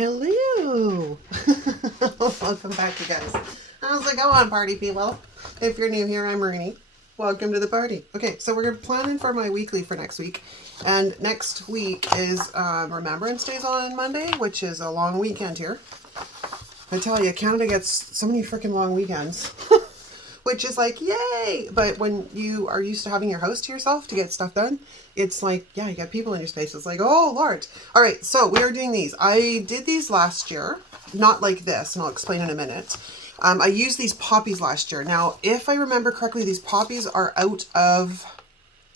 Hello! Welcome back, you guys. How's it going, party people? If you're new here, I'm Rooney. Welcome to the party. Okay, so we're planning for my weekly for next week. And next week is Remembrance Days on Monday, which is a long weekend here. I tell you, Canada gets so many freaking long weekends. Which is like, yay! But when you are used to having your house to yourself to get stuff done, it's like, yeah, you got people in your space. It's like, oh, Lord. All right, so we are doing these. I did these last year, not like this, and I'll explain in a minute. I used these Poppies last year. Now, if I remember correctly, these Poppies are out of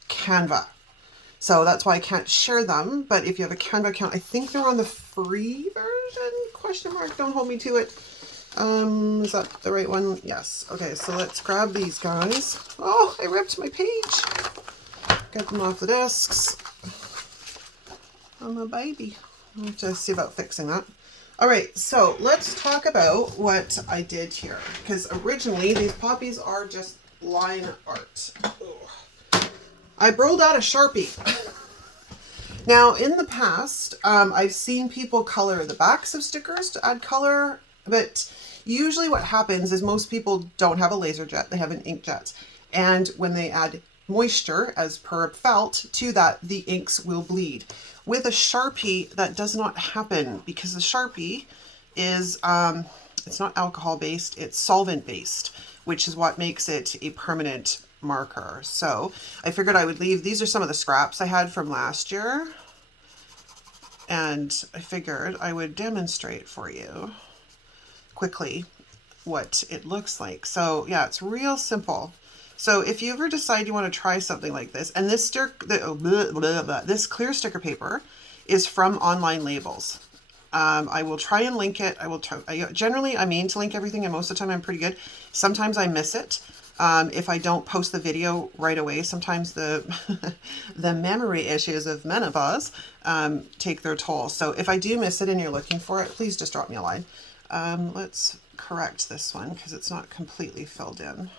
Canva. So that's why I can't share them. But if you have a Canva account, I think they're on the free version, question mark, don't hold me to it. Is that the right one? Yes. Okay, so let's grab these guys. Oh, I ripped my page. Get them off the discs. I'm a baby. I'll have to see about fixing that. All right, so let's talk about what I did here. Because originally, these Poppies are just line art. Ugh. I rolled out a Sharpie. Now, in the past, I've seen people color the backs of stickers to add color, but usually what happens is most people don't have a laser jet, they have an inkjet. And when they add moisture, as per felt, to that, the inks will bleed. With a Sharpie, that does not happen because the Sharpie is, it's not alcohol based, it's solvent based, which is what makes it a permanent marker. So I figured I would leave, these are some of the scraps I had from last year. And I figured I would demonstrate for you quickly what it looks like. So yeah, it's real simple. So if you ever decide you want to try something like this, and this this clear sticker paper is from Online Labels. I will try and link it. Generally, I mean to link everything, and most of the time I'm pretty good. Sometimes I miss it. If I don't post the video right away, sometimes the the memory issues of menopause take their toll. So if I do miss it and you're looking for it, please just drop me a line. Let's correct this one because it's not completely filled in.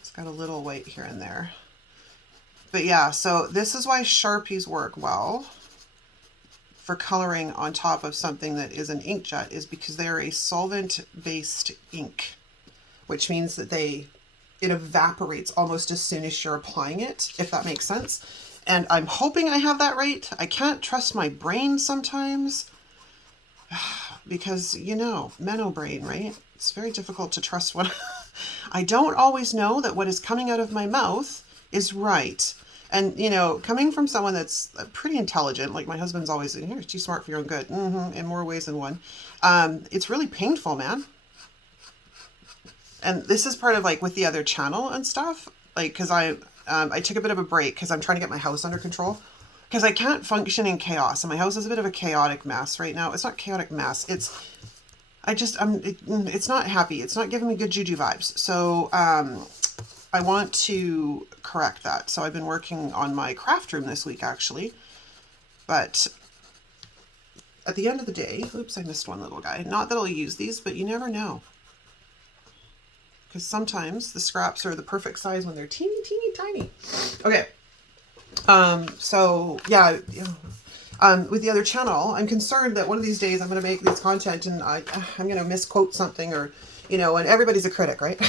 It's got a little white here and there. But yeah, so this is why Sharpies work well for coloring on top of something that is an inkjet, is because they're a solvent-based ink, which means that it evaporates almost as soon as you're applying it, if that makes sense. And I'm hoping I have that right. I can't trust my brain sometimes. Because, you know, menno brain, right? It's very difficult to trust what I don't always know that what is coming out of my mouth is right. And, you know, coming from someone that's pretty intelligent, like my husband's always, you're too smart for your own good, in more ways than one. It's really painful, man. And this is part of like with the other channel and stuff, like, because I took a bit of a break because I'm trying to get my house under control. Because I can't function in chaos, and my house is a bit of a chaotic mess right now. It's not chaotic mess. It's not happy. It's not giving me good juju vibes. So I want to correct that. So I've been working on my craft room this week, actually. But at the end of the day, oops, I missed one little guy. Not that I'll use these, but you never know. Because sometimes the scraps are the perfect size when they're teeny, teeny, tiny. Okay. So yeah, with the other channel, I'm concerned that one of these days I'm going to make this content and I'm going to misquote something, or, you know, and everybody's a critic, right?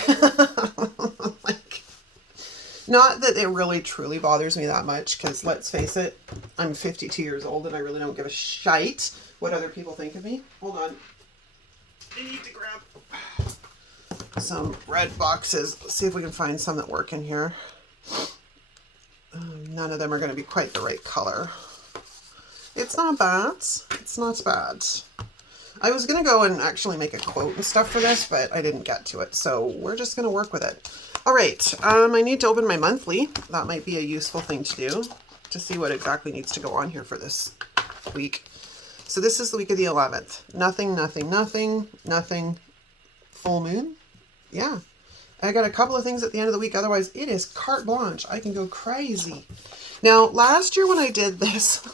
Like, not that it really truly bothers me that much, because let's face it, I'm 52 years old and I really don't give a shite what other people think of me. Hold on. I need to grab some red boxes. Let's see if we can find some that work in here. None of them are going to be quite the right color. It's not bad. It's not bad. I was going to go and actually make a quote and stuff for this, but I didn't get to it. So we're just going to work with it. All right. I need to open my monthly. That might be a useful thing to do to see what exactly needs to go on here for this week. So this is the week of the 11th. Nothing, nothing, nothing, nothing. Full moon. Yeah. I got a couple of things at the end of the week. Otherwise, it is carte blanche. I can go crazy. Now, last year when I did this,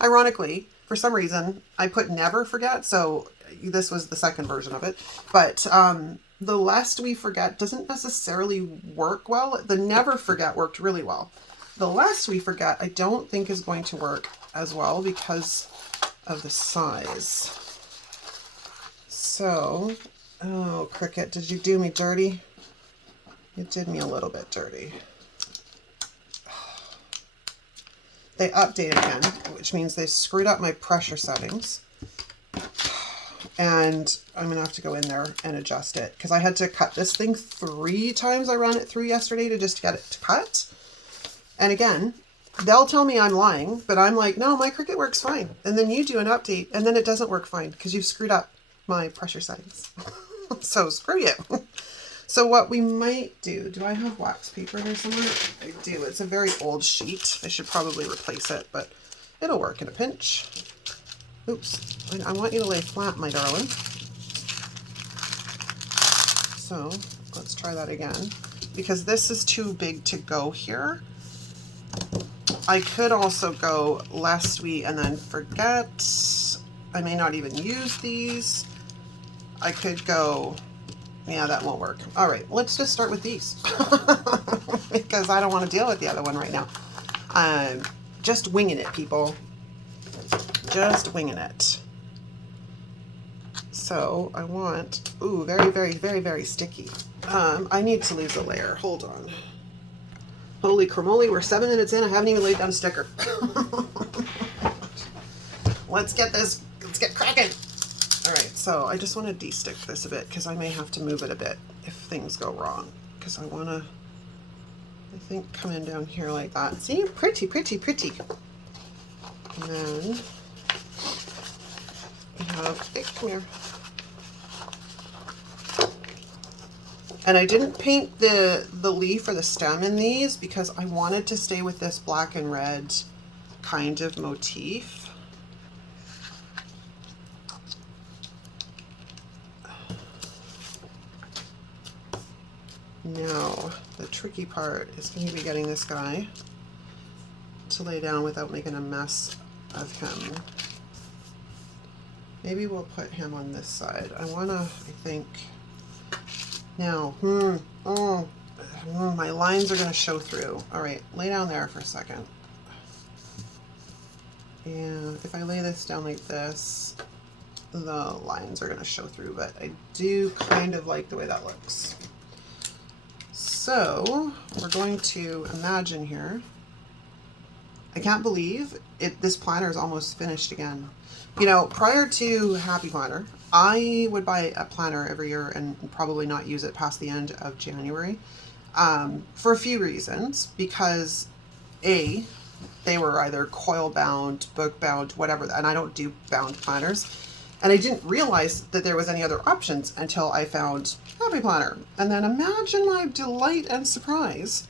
ironically, for some reason, I put never forget. So this was the second version of it. But the lest we forget doesn't necessarily work well. The never forget worked really well. The lest we forget, I don't think is going to work as well because of the size. So, oh, Cricut, did you do me dirty? You did me a little bit dirty. They updated again, which means they screwed up my pressure settings. And I'm going to have to go in there and adjust it because I had to cut this thing 3 times. I ran it through yesterday to just get it to cut. And again, they'll tell me I'm lying, but I'm like, no, my Cricut works fine. And then you do an update and then it doesn't work fine because you've screwed up my pressure settings. So screw you. So what we might do I have wax paper there somewhere? I do. It's a very old sheet. I should probably replace it, but it'll work in a pinch. Oops. I want you to lay flat, my darling. So let's try that again. Because this is too big to go here. I could also go less sweet and then forget. I may not even use these. I could go... Yeah, that won't work. All right, let's just start with these because I don't want to deal with the other one right now. Just winging it, people. Just winging it. So I want, ooh, very, very, very, very sticky. I need to leave the layer. Hold on. Holy cramoly, we're 7 minutes in. I haven't even laid down a sticker. Let's get this. Let's get cracking. All right, so I just want to de-stick this a bit because I may have to move it a bit if things go wrong. Because I want to, I think, come in down here like that. See? Pretty, pretty, pretty. And then we have, hey, come here. And I didn't paint the leaf or the stem in these because I wanted to stay with this black and red kind of motif. Now, the tricky part is going to be getting this guy to lay down without making a mess of him. Maybe we'll put him on this side. I want to, I think, now, my lines are going to show through. All right, lay down there for a second. And if I lay this down like this, the lines are going to show through, but I do kind of like the way that looks. So we're going to imagine here. I can't believe it. This planner is almost finished again. You know, prior to Happy Planner, I would buy a planner every year and probably not use it past the end of January for a few reasons. Because A, they were either coil bound, book bound, whatever, and I don't do bound planners. And I didn't realize that there was any other options until I found Happy Planner. And then imagine my delight and surprise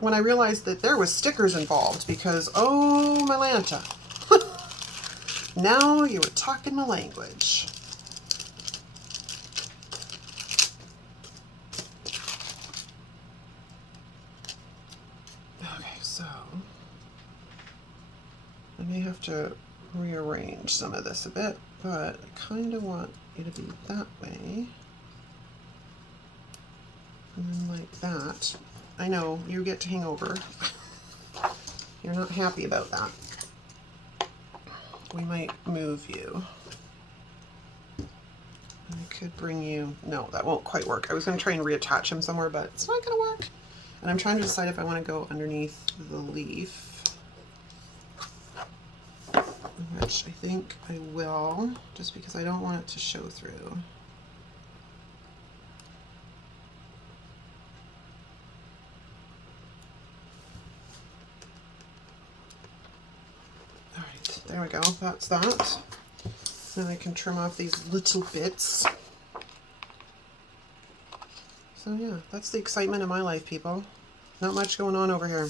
when I realized that there was stickers involved because, oh, my Lanta. Now you were talking my language. Okay, so I may have to rearrange some of this a bit, but I kind of want you to be that way. And then like that. I know, you get to hang over. You're not happy about that. We might move you. I could bring you, no, that won't quite work. I was going to try and reattach him somewhere, but it's not going to work. And I'm trying to decide if I want to go underneath the leaf, which I think I will, just because I don't want it to show through. There we go, that's that. Then I can trim off these little bits. So yeah, that's the excitement of my life, people. Not much going on over here.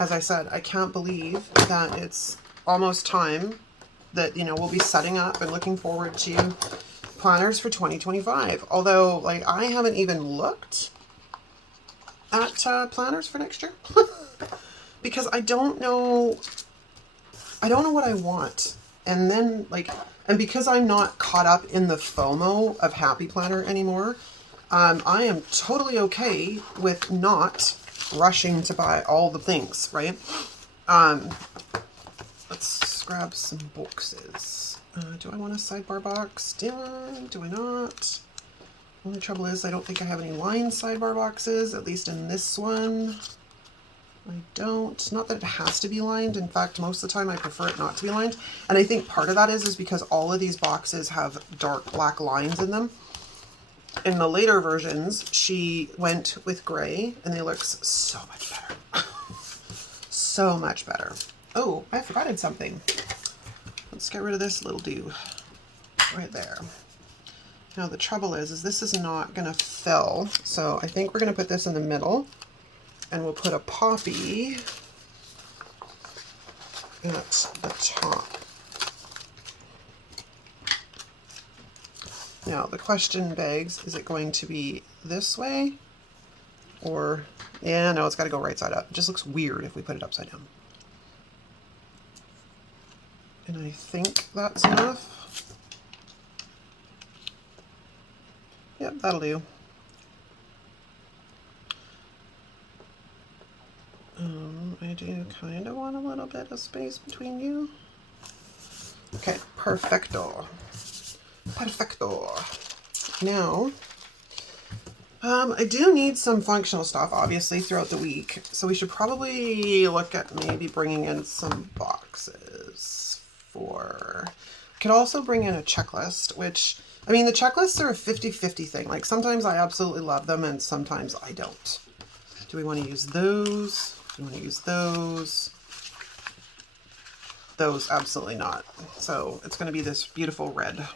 As I said, I can't believe that it's almost time that, you know, we'll be setting up and looking forward to planners for 2025. Although, like, I haven't even looked at planners for next year. Because I don't know what I want. And then, like, and because I'm not caught up in the FOMO of Happy Planner anymore, I am totally okay with not rushing to buy all the things, right? let's grab some boxes. Do I want a sidebar box? Do I not? Only trouble is I don't think I have any lined sidebar boxes, at least in this one. I don't. Not that it has to be lined. In fact, most of the time I prefer it not to be lined. And I think part of that is because all of these boxes have dark black lines in them. In the later versions, she went with gray, and they look so much better. So much better. Oh, I forgot something. Let's get rid of this little dude right there. Now the trouble is this is not going to fill, so I think we're going to put this in the middle, and we'll put a poppy at the top. Now the question begs, is it going to be this way? Or, yeah, no, it's got to go right side up. It just looks weird if we put it upside down. And I think that's enough. Yep, that'll do. I do kind of want a little bit of space between you. Okay, perfecto. Perfecto. Now, I do need some functional stuff, obviously, throughout the week. So we should probably look at maybe bringing in some boxes for... Could also bring in a checklist, which... I mean, the checklists are a 50-50 thing. Like, sometimes I absolutely love them, and sometimes I don't. Do we want to use those? Do we want to use those? Those, absolutely not. So, it's going to be this beautiful red.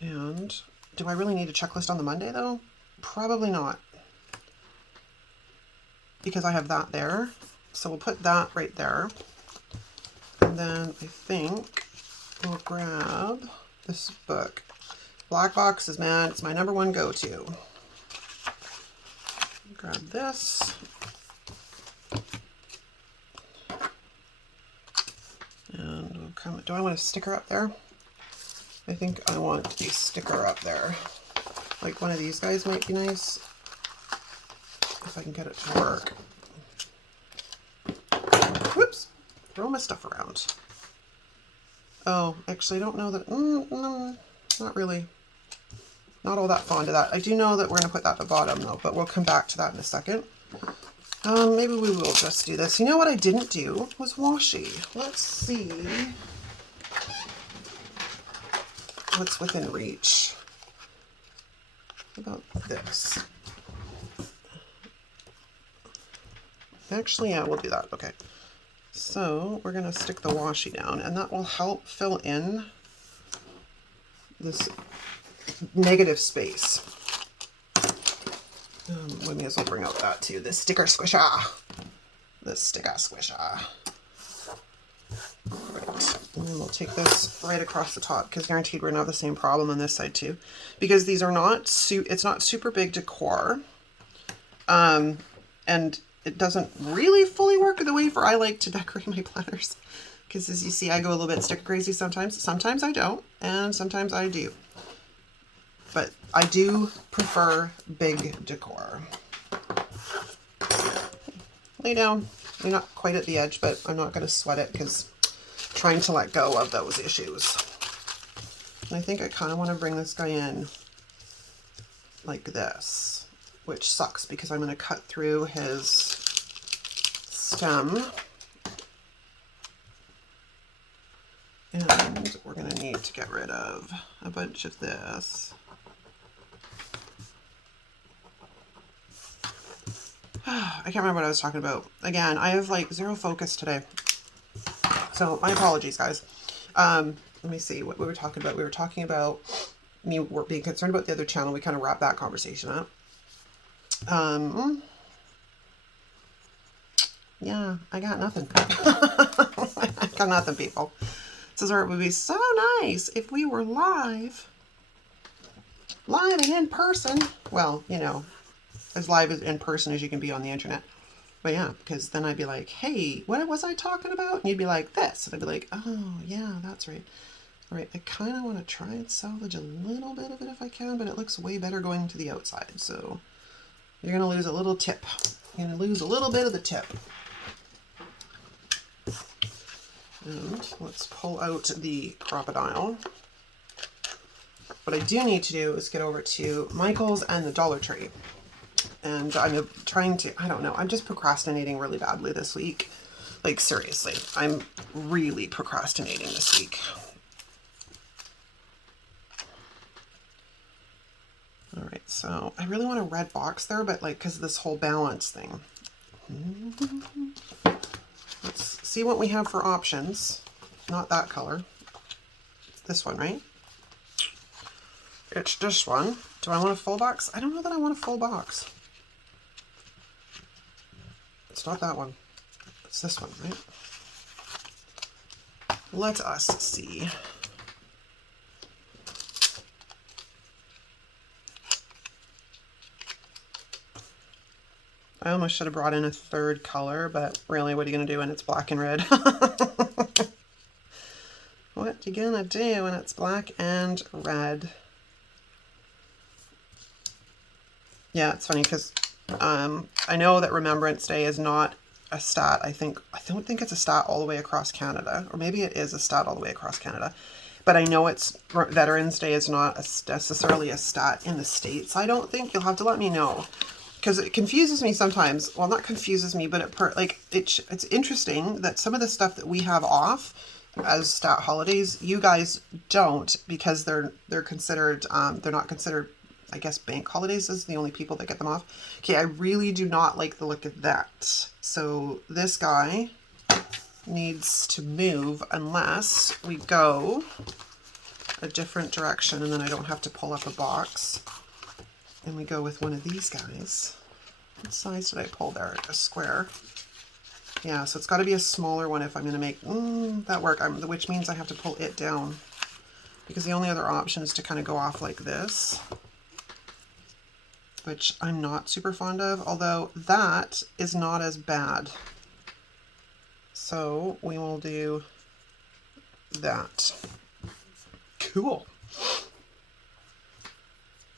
And do I really need a checklist on the Monday, though? Probably not. Because I have that there. So, we'll put that right there. And then I think we'll grab this book. Black boxes, man, it's my #1 go-to. Grab this. And we'll come, do I want a sticker up there? I think I want a sticker up there. Like one of these guys might be nice. If I can get it to work. Whoops. Throw my stuff around. Oh, actually I don't know that, not really. Not all that fond of that. I do know that we're going to put that at the bottom though, but we'll come back to that in a second. Maybe we will just do this. You know what I didn't do was washi. Let's see what's within reach. How about this? Actually, yeah, we'll do that. Okay. So we're going to stick the washi down, and that will help fill in this negative space. We may as well bring out that too. The sticker squisher. The sticker squisher. Right. And then we'll take this right across the top, because guaranteed we're going to have the same problem on this side too. Because these are not, it's not super big decor. And it doesn't really fully work the way I like to decorate my planners. Because as you see, I go a little bit sticker crazy sometimes. Sometimes I don't, and sometimes I do. But I do prefer big decor. Lay down. You're not quite at the edge, but I'm not going to sweat it because I'm trying to let go of those issues. And I think I kind of want to bring this guy in like this, which sucks because I'm going to cut through his stem. And we're going to need to get rid of a bunch of this. I can't remember what I was talking about. Again, I have like zero focus today. So my apologies, guys. Let me see what we were talking about. We were talking about me being concerned about the other channel. We kind of wrapped that conversation up. Yeah, I got nothing. I got nothing, people. Says, it would be so nice if we were live and in person. Well, you know, as live as in person as you can be on the internet. But yeah, because then I'd be like, hey, what was I talking about? And you'd be like, this. And I'd be like, oh, yeah, that's right. All right, I kind of want to try and salvage a little bit of it if I can, but it looks way better going to the outside. So you're going to lose a little tip. You're going to lose a little bit of the tip. And let's pull out the crocodile. What I do need to do is get over to Michael's and the Dollar Tree. And I'm trying to, I don't know, I'm just procrastinating really badly this week. Like, seriously, I'm really procrastinating this week. All right, so I really want a red box there, but like, because of this whole balance thing. Let's see what we have for options. Not that color. It's this one, right? It's this one. Do I want a full box? I don't know that I want a full box. It's not that one. It's this one, right? Let us see. I almost should have brought in a third color, but really, what are you going to do when it's black and red? What are you going to do when it's black and red? Yeah, it's funny because I know that Remembrance Day is not a stat. I don't think it's a stat all the way across Canada, or maybe it is a stat all the way across Canada. But I know it's Veterans Day is not necessarily a stat in the States. I don't think. You'll have to let me know. Because it confuses me sometimes. Well, not confuses me, but it's interesting that some of the stuff that we have off as stat holidays, you guys don't, because they're considered they're not considered, I guess, bank holidays is the only people that get them off. Okay, I really do not like the look of that. So this guy needs to move unless we go a different direction, and then I don't have to pull up a box. And we go with one of these guys. What size did I pull there? A square. Yeah, so it's got to be a smaller one if I'm going to make that work, which means I have to pull it down. Because the only other option is to kind of go off like this, which I'm not super fond of, although that is not as bad. So we will do that. Cool.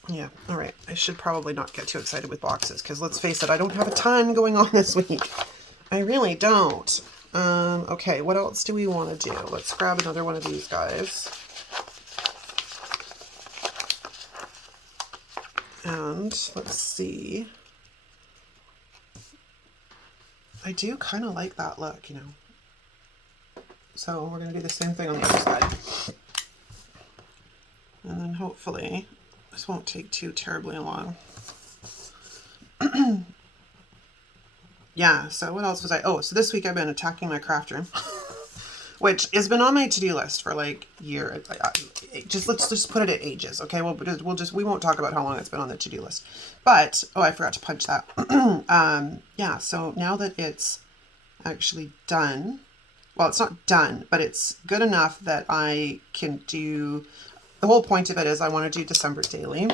Yeah, all right. I should probably not get too excited with boxes because let's face it, I don't have a ton going on this week. I really don't. Okay, what else do we want to do? Let's grab another one of these guys. And let's see. I do kind of like that look, you know. So we're going to do the same thing on the other side. And then hopefully this won't take too terribly long. Yeah, so what else was I... Oh, so this week I've been attacking my craft room, which has been on my to-do list for like years. Let's just put it at ages, okay? We won't talk about how long it's been on the to-do list. But, oh, I forgot to punch that. Yeah, so now that it's actually done, well, it's not done, but it's good enough that I can do... The whole point of it is I want to do December daily.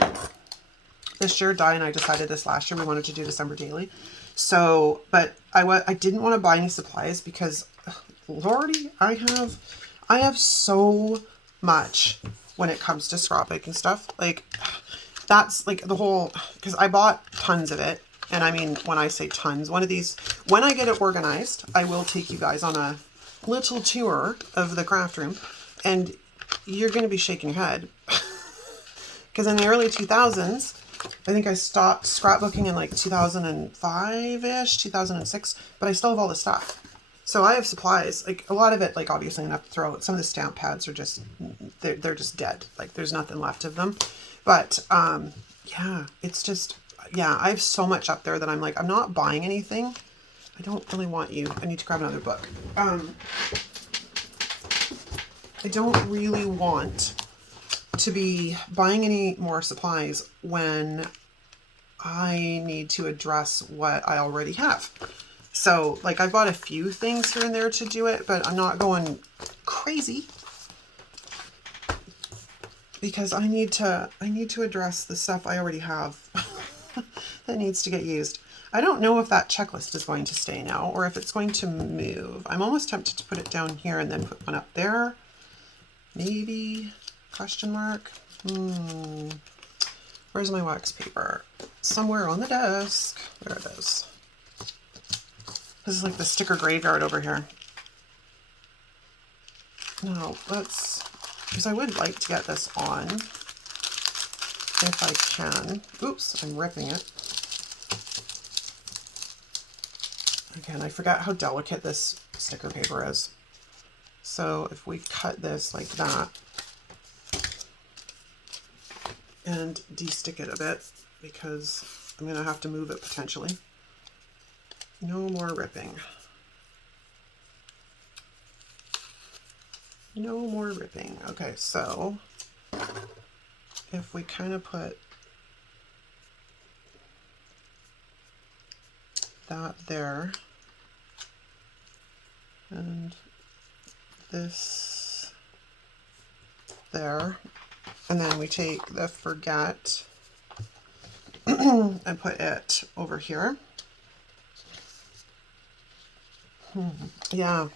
This year, Di and I decided this last year we wanted to do December daily. So, but I didn't want to buy any supplies because, Lordy, I have so much when it comes to scrapbooking stuff. Like, that's like the whole, because I bought tons of it. And I mean, when I say tons, one of these, when I get it organized, I will take you guys on a little tour of the craft room. And you're going to be shaking your head. Because in the early 2000s, I think I stopped scrapbooking in like 2005-ish, 2006, but I still have all the stuff. So I have supplies, like a lot of it, like obviously I'm going to have to throw out. Some of the stamp pads are just, they're just dead. Like there's nothing left of them. But yeah, it's just, yeah, I have so much up there that I'm like, I'm not buying anything. I don't really want you. I need to grab another book. I don't really want to be buying any more supplies when I need to address what I already have. So like I bought a few things here and there to do it, but I'm not going crazy because I need to address the stuff I already have that needs to get used. I don't know if that checklist is going to stay now or if it's going to move. I'm almost tempted to put it down here and then put one up there. Maybe, question mark. Where's my wax paper? Somewhere on the desk. There it is. This is like the sticker graveyard over here. Now let's, because I would like to get this on if I can. Oops, I'm ripping it. Again, I forgot how delicate this sticker paper is. So if we cut this like that and de-stick it a bit, because I'm going to have to move it potentially. No more ripping. No more ripping. Okay, so if we kind of put that there, and this there, and then we take the forget and put it over here. Yeah.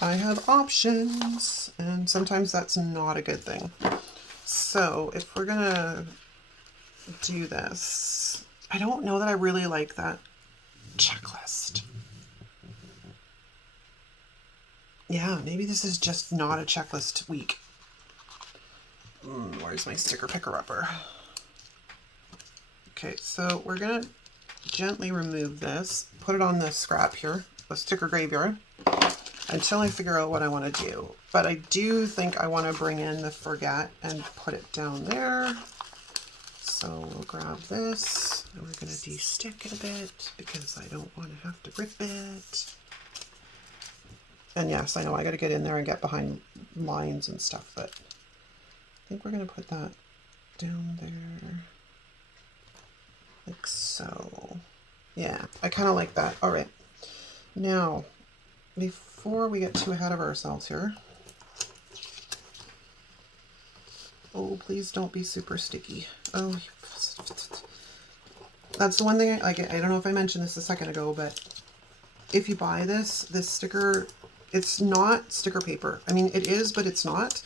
I have options, and sometimes that's not a good thing. So if we're gonna do this, I don't know that I really like that checklist. Yeah, maybe this is just not a checklist week. Where's my sticker picker-upper? Okay, so we're gonna gently remove this, put it on the scrap here, the sticker graveyard, until I figure out what I want to do. But I do think I want to bring in the forget and put it down there. So we'll grab this, and we're going to de-stick it a bit because I don't want to have to rip it. And yes, I know I got to get in there and get behind lines and stuff, but I think we're going to put that down there like so. Yeah, I kind of like that. All right, now before we get too ahead of ourselves here, oh, please don't be super sticky. Oh, that's the one thing I don't know if I mentioned this a second ago, but if you buy this sticker, it's not sticker paper. I mean, it is, but it's not.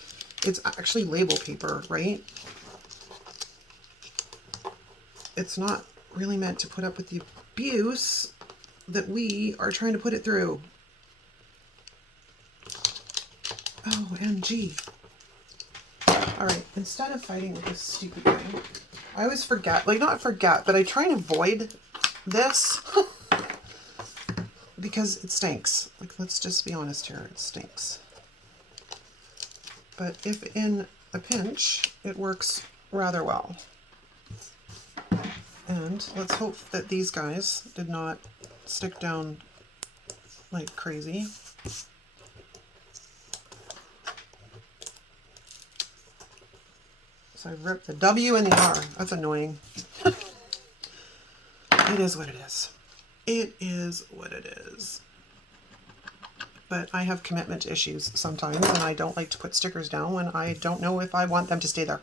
It's actually label paper, right? It's not really meant to put up with the abuse that we are trying to put it through. OMG. All right, instead of fighting with this stupid thing, I always forget, like not forget, but I try and avoid this because it stinks. Like, let's just be honest here, it stinks. But if in a pinch, it works rather well. And let's hope that these guys did not stick down like crazy. So I've ripped the W and the R. That's annoying. It is what it is. It is what it is. But I have commitment issues sometimes, and I don't like to put stickers down when I don't know if I want them to stay there.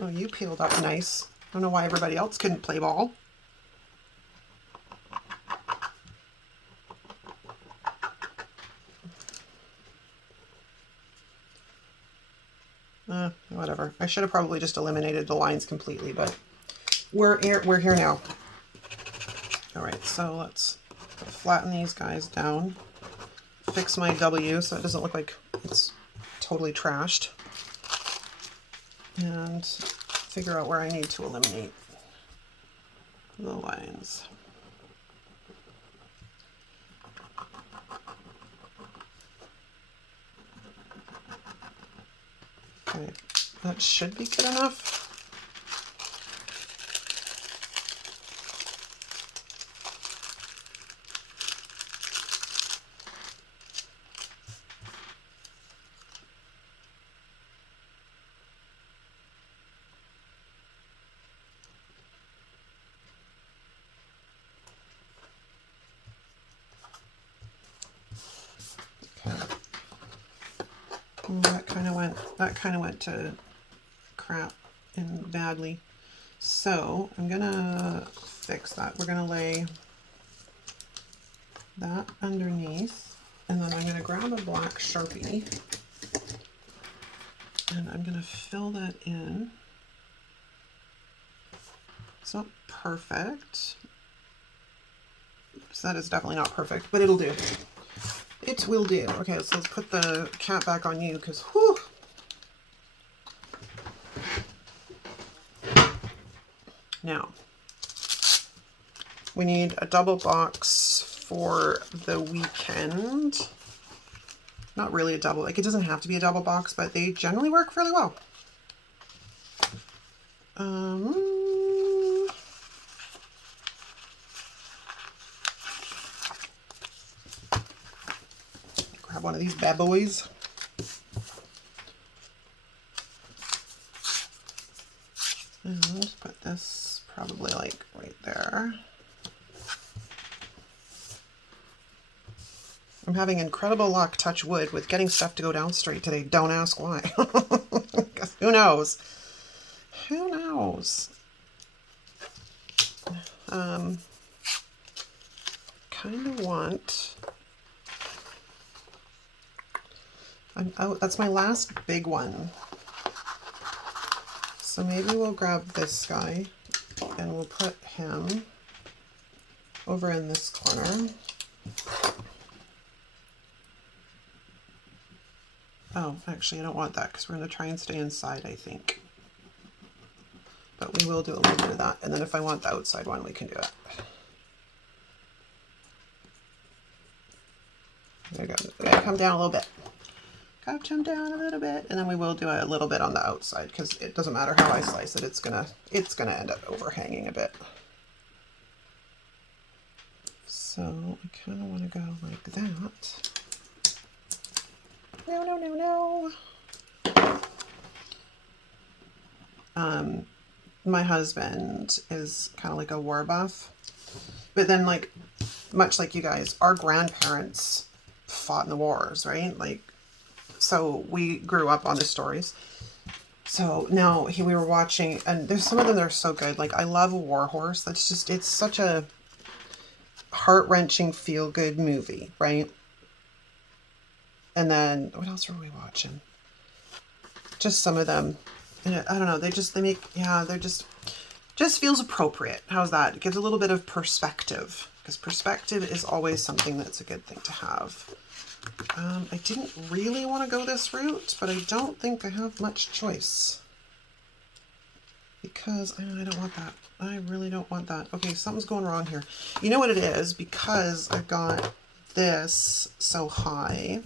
Oh, you peeled up nice. I don't know why everybody else couldn't play ball. Whatever. I should have probably just eliminated the lines completely, but we're here now. All right, so let's flatten these guys down. Fix my W so it doesn't look like it's totally trashed. And figure out where I need to eliminate the lines. Okay, that should be good enough. That kind of went to crap and badly. So I'm gonna fix that. We're gonna lay that underneath, and then I'm gonna grab a black Sharpie and I'm gonna fill that in It's not perfect. So that is definitely not perfect, but it'll do. It will do. Okay, so let's put the cat back on you because, whew. Now, we need a double box for the weekend. Not really a double, like it doesn't have to be a double box, but they generally work fairly well. Grab one of these bad boys. And put this probably like right there. I'm having incredible luck, touch wood, with getting stuff to go down straight today. Don't ask why. Who knows? Who knows? Kind of want... that's my last big one. So maybe we'll grab this guy and we'll put him over in this corner. Oh, actually I don't want that because we're going to try and stay inside, I think. But we will do a little bit of that. And then if I want the outside one, we can do it. There you go. We gotta come down a little bit. Gotta come down a little bit. And then we will do a little bit on the outside because it doesn't matter how I slice it. It's gonna end up overhanging a bit. So I kind of want to go like that. No, no, no, no. My husband is kind of like a war buff, but then like, much like you guys, our grandparents fought in the wars, right? Like, so we grew up on the stories. So now we were watching, and there's some of them that are so good. Like, I love War Horse. That's just, it's such a heart-wrenching, feel-good movie, right? And then, what else were we watching? Just some of them. And I don't know, they make, yeah, they're just feels appropriate. How's that? It gives a little bit of perspective, because perspective is always something that's a good thing to have. I didn't really want to go this route, but I don't think I have much choice. Because I don't want that. I really don't want that. Okay, something's going wrong here. You know what it is? Because I've got this so high.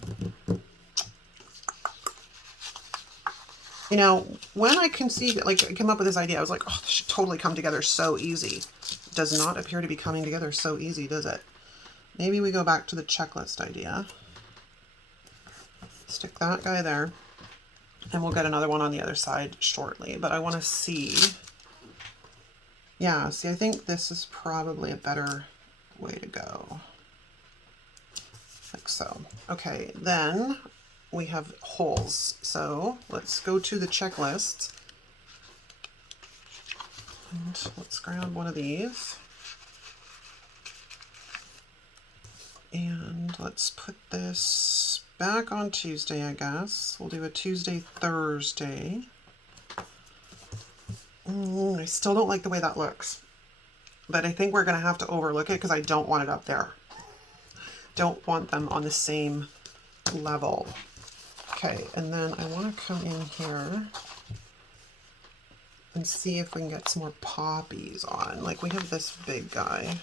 You know, when I conceived it, like I came up with this idea, I was like, oh, this should totally come together so easy. It does not appear to be coming together so easy, does it? Maybe we go back to the checklist idea. Stick that guy there. And we'll get another one on the other side shortly. But I want to see. Yeah, see, I think this is probably a better way to go. Like so. Okay, then we have holes. So let's go to the checklist. And let's grab one of these. And let's put this back on Tuesday, I guess. We'll do a Tuesday, Thursday. I still don't like the way that looks. But I think we're going to have to overlook it because I don't want it up there. Don't want them on the same level. Okay, and then I want to come in here and see if we can get some more poppies on. Like we have this big guy.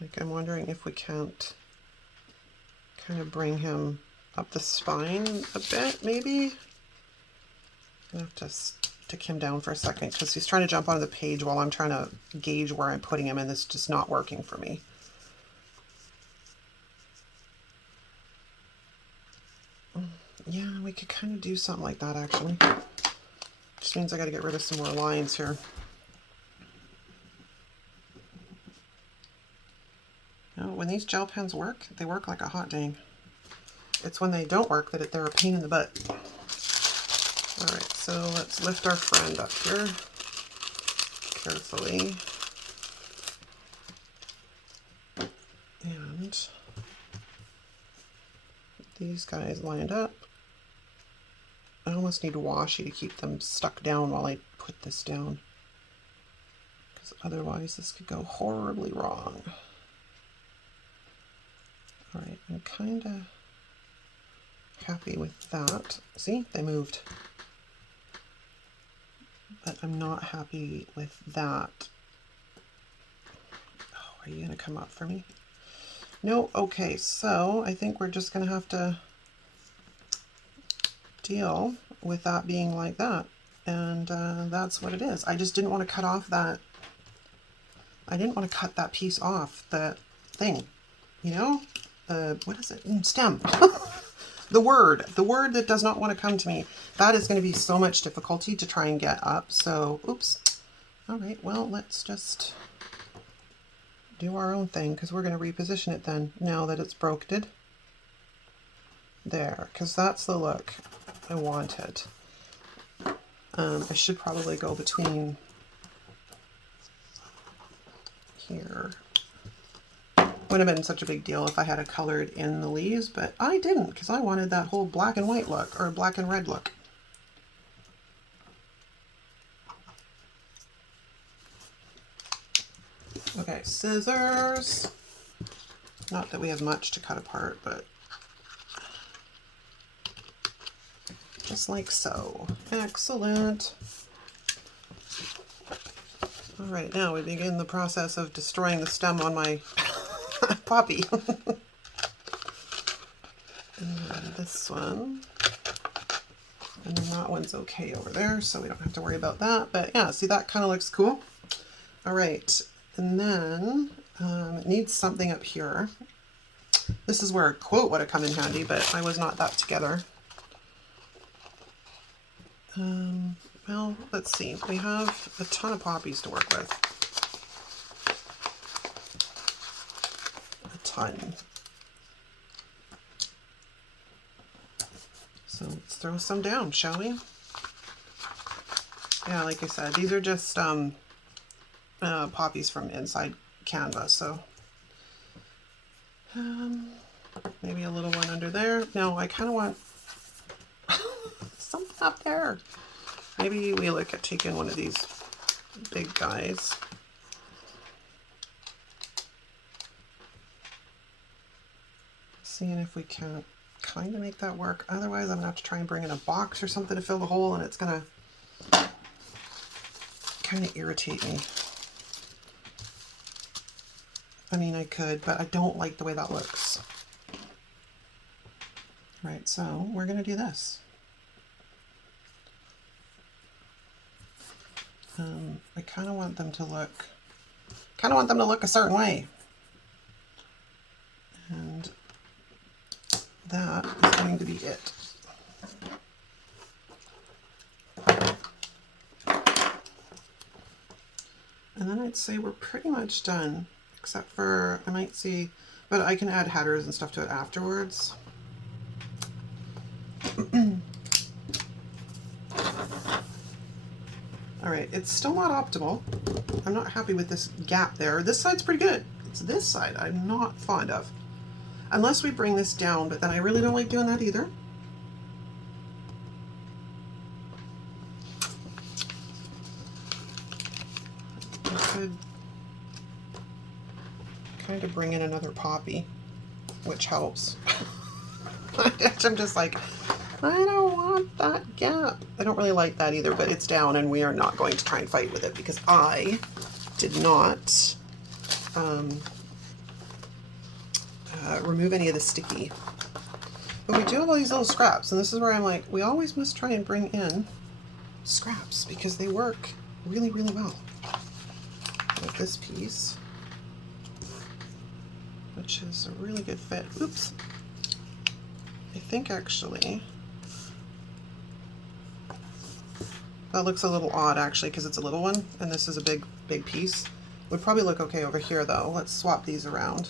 Like I'm wondering if we can't kind of bring him up the spine a bit, maybe. I'm gonna have to stick him down for a second because he's trying to jump onto the page while I'm trying to gauge where I'm putting him, and it's just not working for me. Yeah, we could kind of do something like that actually. Just means I got to get rid of some more lines here. You know, when these gel pens work, they work like a hot dang. It's when they don't work that they're a pain in the butt. All right, so let's lift our friend up here carefully. And these guys lined up. I almost need washi to keep them stuck down while I put this down, because otherwise this could go horribly wrong. All right, I'm kind of happy with that. See, they moved. But I'm not happy with that. Oh, are you gonna come up for me? No, okay, so I think we're just gonna have to deal with that being like that. And that's what it is. I just didn't want to cut off that, I didn't want to cut that piece off, that thing, you know? What is it? Stem. The word that does not want to come to me. That is going to be so much difficulty to try and get up. So, oops. All right, well, let's just do our own thing, because we're going to reposition it then, now that it's broken. There, because that's the look I wanted. I should probably go between here. Wouldn't have been such a big deal if I had a colored in the leaves, but I didn't, because I wanted that whole black and white look, or black and red look. Okay, scissors. Not that we have much to cut apart, but just like so. Excellent. All right, now we begin the process of destroying the stem on my poppy. And this one. And then that one's okay over there, so we don't have to worry about that. But yeah, see, that kind of looks cool. All right, and then it needs something up here. This is where a quote would have come in handy, but I was not that together. Well, let's see. We have a ton of poppies to work with. A ton. So let's throw some down, shall we? Yeah, like I said, these are just poppies from inside Canva, so maybe a little one under there. No, I kind of want something up there. Maybe we look at taking one of these big guys. Seeing if we can kind of make that work. Otherwise, I'm gonna have to try and bring in a box or something to fill the hole, and it's gonna kind of irritate me. I mean, I could, but I don't like the way that looks. Right, so we're gonna do this. I kind of want them to look, a certain way. And that is going to be it. And then I'd say we're pretty much done, except for, I might see, but I can add headers and stuff to it afterwards. All right, it's still not optimal. I'm not happy with this gap there. This side's pretty good. It's this side I'm not fond of. Unless we bring this down, but then I really don't like doing that either. I could kind of bring in another poppy, which helps. I'm just like, I don't want that gap. I don't really like that either, but it's down and we are not going to try and fight with it because I did not remove any of the sticky. But we do have all these little scraps, and this is where I'm like, we always must try and bring in scraps because they work really, really well. Like this piece, which is a really good fit. Oops. I think actually that looks a little odd actually because it's a little one and this is a big piece. Would probably look okay over here though. Let's swap these around.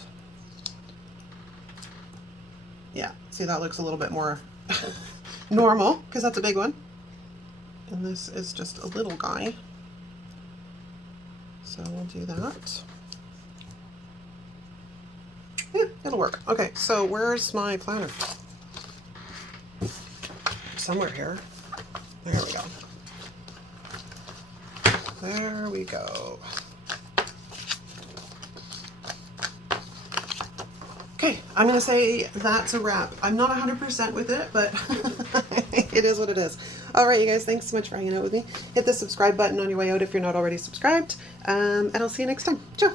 Yeah, see, that looks a little bit more normal because that's a big one. And this is just a little guy. So we'll do that. Yeah, work. Okay, so where's my planner? Somewhere here. There we go. There we go. Okay, I'm going to say that's a wrap. I'm not 100% with it, but it is what it is. All right, you guys, thanks so much for hanging out with me. Hit the subscribe button on your way out if you're not already subscribed, and I'll see you next time. Ciao.